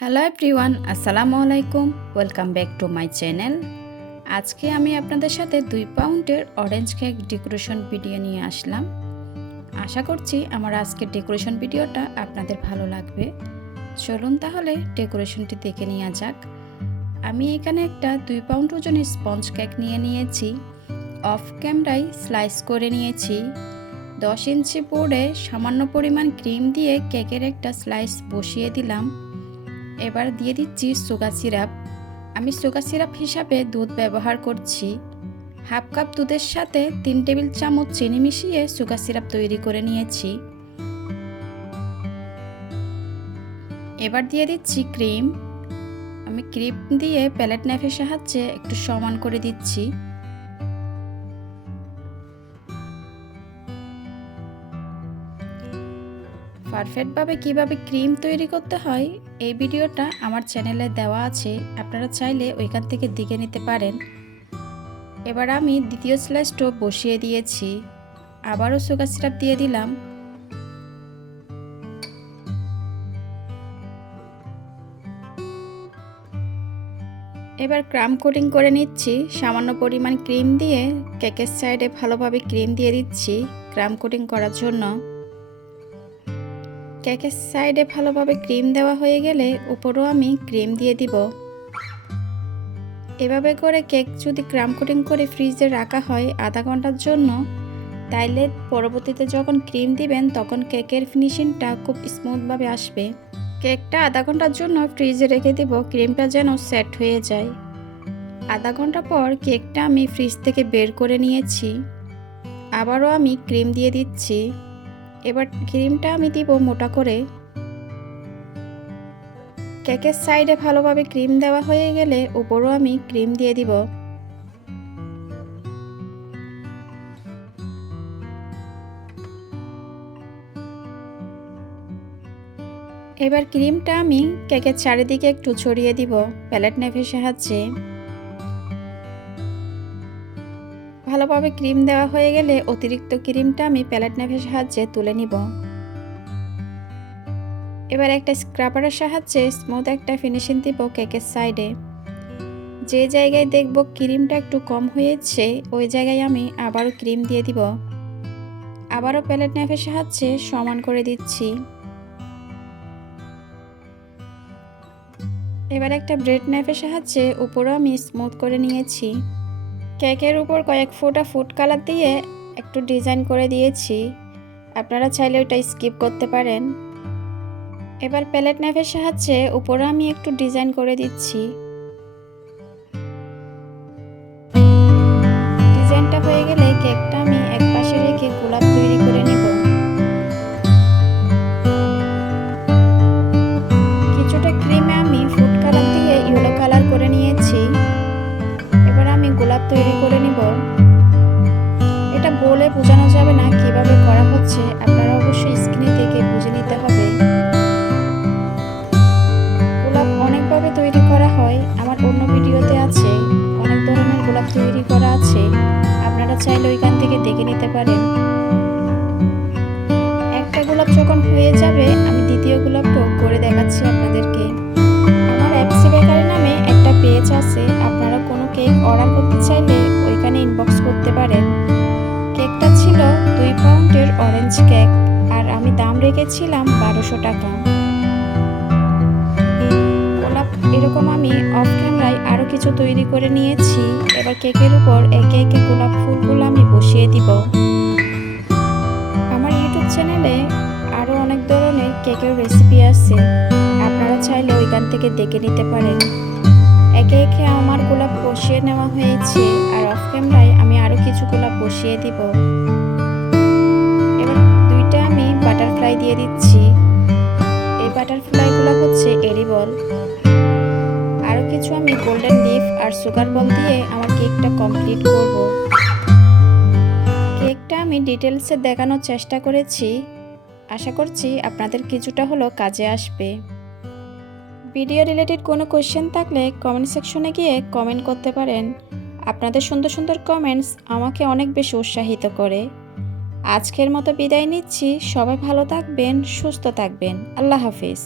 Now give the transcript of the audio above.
Hello everyone, আসসালামু আলাইকুম। Welcome back to my channel. আজকে আমি আপনাদের সাথে 2 পাউন্ডের অরেঞ্জ কেক ডেকোরেশন ভিডিও নিয়ে আসলাম। আশা করছি আমার আজকের ডেকোরেশন ভিডিওটা আপনাদের ভালো লাগবে। চলুন তাহলে ডেকোরেশনটি দেখে নেওয়া যাক। আমি এখানে একটা 2 পাউন্ড ওজনের স্পঞ্জ কেক নিয়েছি। অফ ক্যামেরায় স্লাইস করে নিয়েছি। 10 ইঞ্চি বোর্ডে সামান্য পরিমাণ ক্রিম দিয়ে কেকের একটা স্লাইস বসিয়ে দিলাম। এবার দিয়ে দিচ্ছি সুগার সিরাপ। আমি সুগার সিরাপ হিসাবে দুধ ব্যবহার করছি। হাফ কাপ দুধের সাথে 3 টেবিল চামচ চিনি মিশিয়ে সুগার সিরাপ তৈরি করে নিয়েছি। এবার দিয়ে দিচ্ছি ক্রিম। আমি ক্রিম দিয়ে প্যালেট নাইফের সাহায্যে একটু সমান করে দিচ্ছি। পারফেক্টভাবে কিভাবে ক্রিম তৈরি করতে হয় এই ভিডিওটা আমার চ্যানেলে দেওয়া আছে, আপনারা চাইলে ওইখান থেকে দেখে নিতে পারেন। এবার আমি দ্বিতীয় স্লাইসটা বসিয়ে দিয়েছি। আবারও সুগার সিরাপ দিয়ে দিলাম। এবার ক্রাম কোটিং করে নিচ্ছি। সামান্য পরিমাণ ক্রিম দিয়ে কেকের সাইডে ভালোভাবে ক্রিম দিয়ে দিচ্ছি ক্রাম কোটিং করার জন্য। কেকের সাইডে ভালোভাবে ক্রিম দেওয়া হয়ে গেলে উপরেও আমি ক্রিম দিয়ে দিব। এভাবে করে কেক যদি ক্রাম কোটিং করে ফ্রিজে রাখা হয় আধা ঘন্টার জন্য, তাইলে পরবর্তীতে যখন ক্রিম দিবেন তখন কেকের ফিনিশিংটা খুব স্মুথভাবে আসবে। কেকটা আধা ঘন্টার জন্য ফ্রিজে রেখে দিব, ক্রিমটা যেন সেট হয়ে যায়। আধা ঘন্টা পর কেকটা আমি ফ্রিজ থেকে বের করে নিয়েছি। আবারও আমি ক্রিম দিয়ে দিচ্ছি। এবার ক্রিমটা আমি দিব মোটা করে। কেকের সাইডে ভালোভাবে ক্রিম দেওয়া হয়ে গেলে উপরেও আমি ক্রিম দিয়ে দিব। এবার ক্রিমটা আমি কেকের চারিদিকে একটু ছড়িয়ে দিব প্যালেট নাইফের সাহায্যে। ভালোভাবে ক্রিম দেওয়া হয়ে গেলে অতিরিক্ত ক্রিমটা আমি প্যালেট নাইফের সাহায্যে তুলে নিব। এবার একটা স্ক্রাবারের সাহায্যে স্মুথ একটা ফিনিশিং দিব কেকের সাইডে। যে জায়গায় দেখব ক্রিমটা একটু কম হয়েছে ওই জায়গায় আমি আবারও ক্রিম দিয়ে দিব। আবারও প্যালেট নাইফের সাহায্যে সমান করে দিচ্ছি। এবার একটা ব্রেড নাইফের সাহায্যে উপরও আমি স্মুথ করে নিয়েছি। কেকের উপর কয়েক ফোঁটা ফুড কালার দিয়ে একটু ডিজাইন করে দিয়েছি, আপনারা চাইলে ওটা স্কিপ করতে পারেন। এবার প্যালেট নাইফের সাহায্যে উপরে আমি একটু ডিজাইন করে দিচ্ছি। ডিজাইনটা হয়ে গেলে কেকটা আমি এক পাশে রেখে গোলাপ তৈরি করে নিব। কিছুটা ক্রিমে আমি ফুড কালার দিয়ে ইয়েলো কালার করে নিয়েছি। এবার আমি গোলাপ তৈরি করে নিব। এটা বলে বোঝানো যাবে না কিভাবে করা হচ্ছে, আপনারা অবশ্যই স্ক্রিনে দেখে বুঝে নিতে হবে। গোলাপ অনেকভাবে তৈরি করা হয়, আমার অন্য ভিডিওতে আছে, অনেক ধরনের গোলাপ তৈরি করা আছে, আপনারা চাইলে ওইখান থেকে দেখে নিতে পারেন। একটা গোলাপ যখন হয়ে যাবে আমি দ্বিতীয় গোলাপটাও করে দেখাচ্ছি আপনাদেরকে। আমার এফসি বেকারি নামে একটা পেজ আছে, আপনারা কোনো কেক অর্ডার করতে চাইলে ওইখানে ইনবক্স করতে পারেন। কেকটা ছিল 2 পাউন্ডের অরেঞ্জ কেক আর আমি দাম রেখেছিলাম 1200 টাকা। গোলাপ এরকম আমি অফ ক্যামেরায় আরও কিছু তৈরি করে নিয়েছি। এবার কেকের উপর একে একে গোলাপ ফুলগুলো আমি বসিয়ে দিব। আমার ইউটিউব চ্যানেলে আরও অনেক ধরনের কেকের রেসিপি আছে, আপনারা চাইলে ওইখান থেকে দেখে নিতে পারেন। একে একে আমার গোলাপ বসিয়ে নেওয়া হয়েছে আর অফ ক্যামেরায় আমি আরও কিছু গোলাপ বসিয়ে দিব। এবার দুইটা আমি বাটারফ্লাই দিয়ে দিচ্ছি। এই বাটারফ্লাইগুলো হচ্ছে এরিবল। আরও কিছু আমি গোল্ডেন লিফ আর সুগার বল দিয়ে আমার কেকটা কমপ্লিট করব। কেকটা আমি ডিটেলসে দেখানোর চেষ্টা করেছি, আশা করছি আপনাদের কিছুটা হলেও কাজে আসবে। ভিডিও রিলেটেড কোনো কোয়েশ্চেন থাকলে কমেন্ট সেকশনে গিয়ে কমেন্ট করতে পারেন। আপনাদের সুন্দর সুন্দর কমেন্টস আমাকে অনেক বেশি উৎসাহিত করে। আজকের মতো বিদায় নিচ্ছি, সবাই ভালো থাকবেন, সুস্থ থাকবেন, আল্লাহ হাফিজ।